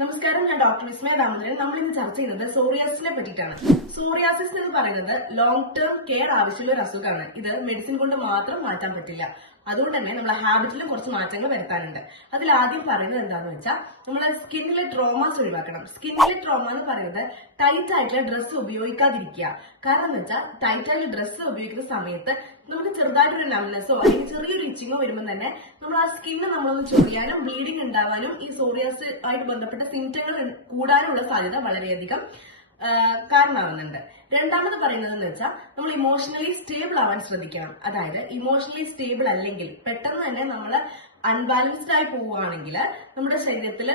നമസ്കാരം, ഞാൻ ഡോക്ടർ വിസ്മയ ദാമോദരൻ. നമ്മൾ ഇന്ന് ചർച്ച ചെയ്യുന്നത് സോറിയാസിസിനെ പറ്റിയിട്ടാണ്. സോറിയാസിസ് എന്ന് പറയുന്നത് ലോങ് ടേം കെയർ ആവശ്യമുള്ള ഒരു അസുഖമാണ്. ഇത് മെഡിസിൻ കൊണ്ട് മാത്രം മാറ്റാൻ പറ്റില്ല. അതുകൊണ്ട് തന്നെ നമ്മളെ ഹാബിറ്റിലും കുറച്ച് മാറ്റങ്ങൾ വരുത്താനുണ്ട്. അതിൽ ആദ്യം പറയുന്നത് എന്താണെന്ന് വെച്ചാൽ നമ്മളെ സ്കിന്നിലെ ട്രോമാസ് ഒഴിവാക്കണം. സ്കിന്നിലെ ട്രോമ എന്ന് പറയുന്നത് ടൈറ്റ് ആയിട്ടുള്ള ഡ്രസ്സ് ഉപയോഗിക്കാതിരിക്കുക. കാരണം എന്ന് വെച്ചാൽ ടൈറ്റ് ആയിട്ടുള്ള ഡ്രസ്സ് ഉപയോഗിക്കുന്ന സമയത്ത് നമുക്ക് ചെറുതായിട്ടൊരു നംനെസ്സോ അല്ലെങ്കിൽ ചെറിയൊരു ഇച്ചിങ്ങോ വരുമ്പോൾ തന്നെ നമ്മൾ ആ സ്കിന്ന് നമ്മളൊന്ന് ചൊറിയാനും ബ്ലീഡിംഗ് ഉണ്ടാവാനും ഈ സോറിയാസ് ആയിട്ട് ബന്ധപ്പെട്ട സിംറ്റങ്ങൾ കൂടാനുള്ള സാധ്യത വളരെയധികം കാരണമാവുന്നുണ്ട്. രണ്ടാമത് പറയുന്നത് എന്ന് വെച്ചാൽ നമ്മൾ ഇമോഷണലി സ്റ്റേബിൾ ആവാൻ ശ്രദ്ധിക്കണം. അതായത് ഇമോഷണലി സ്റ്റേബിൾ അല്ലെങ്കിൽ പെട്ടെന്ന് തന്നെ നമ്മൾ അൺബാലൻസ്ഡ് ആയി പോവുകയാണെങ്കിൽ നമ്മുടെ ശരീരത്തിൽ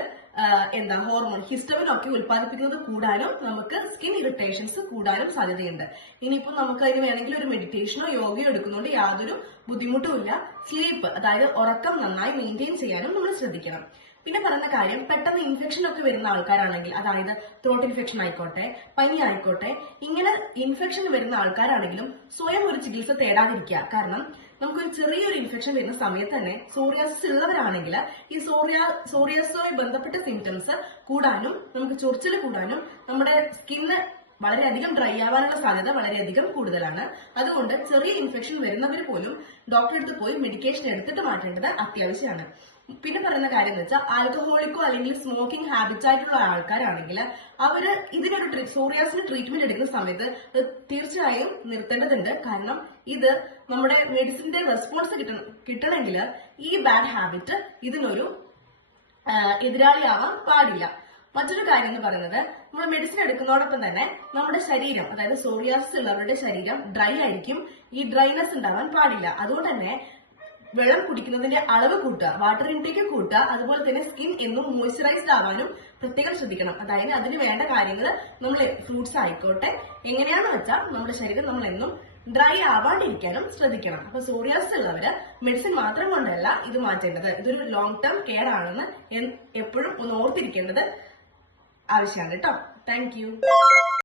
ഹോർമോൺ ഹിസ്റ്റമിൻ ഒക്കെ ഉത്പാദിപ്പിക്കുന്നത് കൂടാനും നമുക്ക് സ്കിൻ ഇറിറ്റേഷൻസ് കൂടാനും സാധ്യതയുണ്ട്. ഇനിയിപ്പോൾ നമുക്ക് അതിന് വേണമെങ്കിൽ ഒരു മെഡിറ്റേഷനോ യോഗയോ എടുക്കുന്നതുകൊണ്ട് യാതൊരു ബുദ്ധിമുട്ടുമില്ല. സ്ലീപ്പ്, അതായത് ഉറക്കം നന്നായി മെയിൻറ്റെയിൻ ചെയ്യാനും നമ്മൾ ശ്രദ്ധിക്കണം. പിന്നെ പറയുന്ന കാര്യം, പെട്ടെന്ന് ഇൻഫെക്ഷൻ ഒക്കെ വരുന്ന ആൾക്കാരാണെങ്കിൽ, അതായത് ത്രോട്ട് ഇൻഫെക്ഷൻ ആയിക്കോട്ടെ, പനി ആയിക്കോട്ടെ, ഇങ്ങനെ ഇൻഫെക്ഷൻ വരുന്ന ആൾക്കാരാണെങ്കിലും സ്വയം ഒരു ചികിത്സ തേടാതിരിക്കുക. കാരണം നമുക്കൊരു ചെറിയൊരു ഇൻഫെക്ഷൻ വരുന്ന സമയത്ത് തന്നെ സോറിയാസിസ് ഉള്ളവരാണെങ്കിൽ ഈ സോറിയാസുമായി ബന്ധപ്പെട്ട സിംറ്റംസ് കൂടാനും നമുക്ക് ചൊറിച്ചിൽ കൂടാനും നമ്മുടെ സ്കിന്ന് വളരെയധികം ഡ്രൈ ആവാനുള്ള സാധ്യത വളരെയധികം കൂടുതലാണ്. അതുകൊണ്ട് ചെറിയ ഇൻഫെക്ഷൻ വരുന്നവർ പോലും ഡോക്ടറെ അടുത്ത് പോയി മെഡിക്കേഷൻ എടുത്തിട്ട് മാറ്റേണ്ടത് അത്യാവശ്യമാണ്. പിന്നെ പറയുന്ന കാര്യം എന്ന് വെച്ചാൽ ആൽക്കഹോളിക്കോ അല്ലെങ്കിൽ സ്മോക്കിംഗ് ഹാബിറ്റ് ആയിട്ടുള്ള ആൾക്കാരാണെങ്കിൽ അവര് ഇതിനൊരു സോറിയാസിന് ട്രീറ്റ്മെന്റ് എടുക്കുന്ന സമയത്ത് തീർച്ചയായും നിർത്തേണ്ടതുണ്ട്. കാരണം ഇത് നമ്മുടെ മെഡിസിന്റെ റെസ്പോൺസ് കിട്ടണമെങ്കിൽ ഈ ബാഡ് ഹാബിറ്റ് ഇതിനൊരു എതിരാളിയാവാൻ പാടില്ല. മറ്റൊരു കാര്യം എന്ന് പറയുന്നത്, നമ്മൾ മെഡിസിൻ എടുക്കുന്നതോടൊപ്പം തന്നെ നമ്മുടെ ശരീരം, അതായത് സോറിയാസിസ് ഉള്ളവരുടെ ശരീരം ഡ്രൈ ആയിരിക്കും. ഈ ഡ്രൈനെസ് ഉണ്ടാവാൻ പാടില്ല. അതുകൊണ്ട് തന്നെ വെള്ളം കുടിക്കുന്നതിന്റെ അളവ് കൂട്ടുക, വാട്ടർ ഇൻടേക്ക് കൂട്ടുക. അതുപോലെ തന്നെ സ്കിൻ എന്നും മോയ്സ്ചറൈസ്ഡ് ആവാനും പ്രത്യേകം ശ്രദ്ധിക്കണം. അതായത് അതിന് വേണ്ട കാര്യങ്ങൾ നമ്മൾ ഫ്രൂട്ട്സ് ആയിക്കോട്ടെ, എങ്ങനെയാണെന്ന് വെച്ചാൽ നമ്മുടെ ശരീരം നമ്മൾ എന്നും ഡ്രൈ ആവാണ്ടിരിക്കാനും ശ്രദ്ധിക്കണം. അപ്പൊ സോറിയാസിസ് ഉള്ളവര് മെഡിസിൻ മാത്രം കൊണ്ടല്ല ഇത് മാറ്റേണ്ടത്. ഇതൊരു ലോങ് ടേം കെയർ ആണെന്ന് എപ്പോഴും ഒന്ന് ഓർത്തിരിക്കേണ്ടത് ആവശ്യമാണ് കേട്ടോ. താങ്ക്